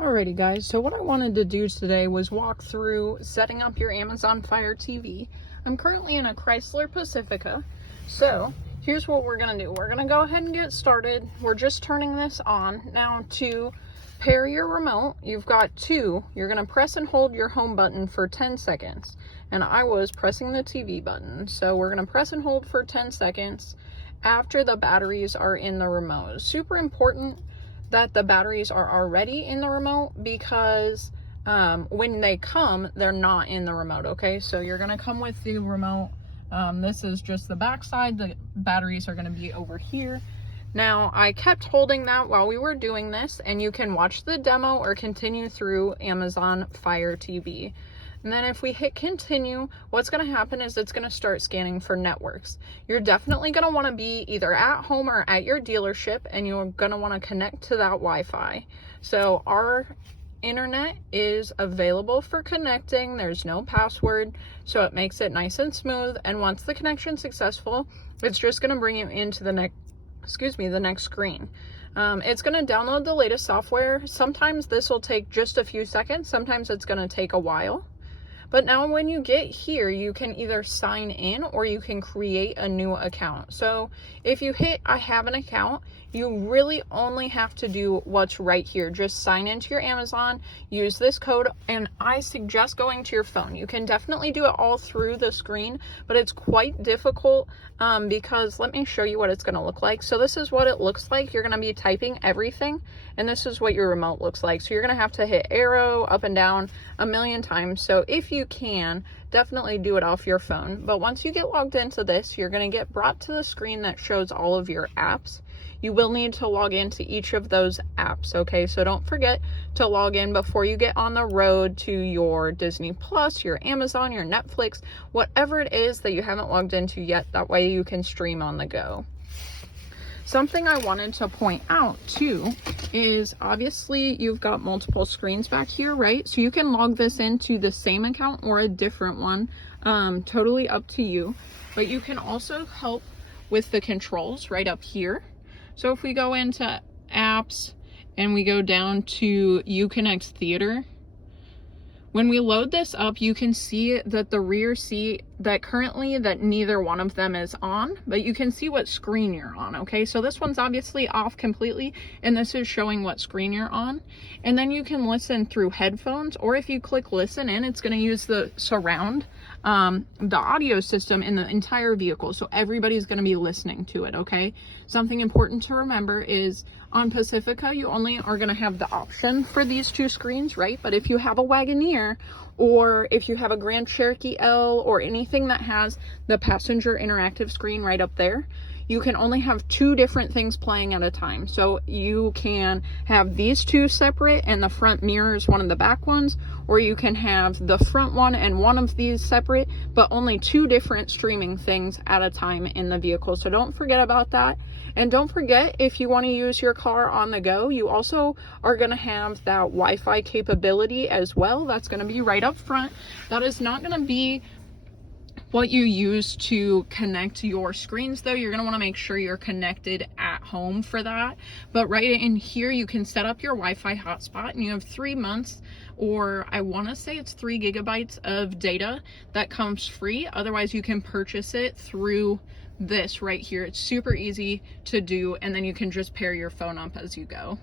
Alrighty guys, so what I wanted to do today was walk through setting up your Amazon Fire TV. I'm currently in a Chrysler Pacifica, so here's what we're going to do. We're going to go ahead and get started. We're just turning this on. Now to pair your remote, you've got two. You're going to press and hold your home button for 10 seconds. And I was pressing the TV button, so we're going to press and hold for 10 seconds after the batteries are in the remote. Super important that the batteries are already in the remote, because when they come, they're not in the remote. Okay, so you're gonna come with the remote. This is just the back side. The batteries are gonna be over here. Now I kept holding that while we were doing this, and you can watch the demo or continue through Amazon Fire TV. And then if we hit continue, what's going to happen is it's going to start scanning for networks. You're definitely going to want to be either at home or at your dealership, and you're going to want to connect to that Wi-Fi. So our internet is available for connecting. There's no password, so it makes it nice and smooth. And once the connection's successful, it's just going to bring you into the next screen. It's going to download the latest software. Sometimes this will take just a few seconds. Sometimes it's going to take a while. But now when you get here, you can either sign in or you can create a new account. So if you hit I have an account, you really only have to do what's right here. Just sign into your Amazon, use this code, and I suggest going to your phone. You can definitely do it all through the screen, but it's quite difficult because let me show you what it's going to look like. So this is what it looks like. You're going to be typing everything, and this is what your remote looks like. So you're going to have to hit arrow up and down a million times. So if you can, definitely do it off your phone. But once you get logged into this, you're going to get brought to the screen that shows all of your apps. You will need to log into each of those apps, okay? So don't forget to log in before you get on the road to your Disney Plus, your Amazon, your Netflix, whatever it is that you haven't logged into yet. That way you can stream on the go. Something I wanted to point out too is obviously you've got multiple screens back here, right? So you can log this into the same account or a different one, totally up to you. But you can also help with the controls right up here. So if we go into apps and we go down to Uconnect Theater, when we load this up, you can see that the rear seat, that neither one of them is on, but you can see what screen you're on, okay? So this one's obviously off completely, and this is showing what screen you're on. And then you can listen through headphones, or if you click listen in, it's gonna use the surround, the audio system in the entire vehicle. So everybody's gonna be listening to it, okay? Something important to remember is on Pacifica, you only are gonna have the option for these two screens, right? But if you have a Wagoneer, or if you have a Grand Cherokee L, or anything that has the passenger interactive screen right up there, you can only have two different things playing at a time. So you can have these two separate and the front mirrors one of the back ones, or you can have the front one and one of these separate, but only two different streaming things at a time in the vehicle. So don't forget about that. And don't forget, if you want to use your car on the go, you also are going to have that Wi-Fi capability as well. That's going to be right up front. That is not going to be what you use to connect your screens though. You're going to want to make sure you're connected at home for that. But right in here, you can set up your Wi-Fi hotspot, and you have 3 months, or I want to say it's 3 gigabytes of data that comes free. Otherwise you can purchase it through this right here. It's super easy to do, and then you can just pair your phone up as you go.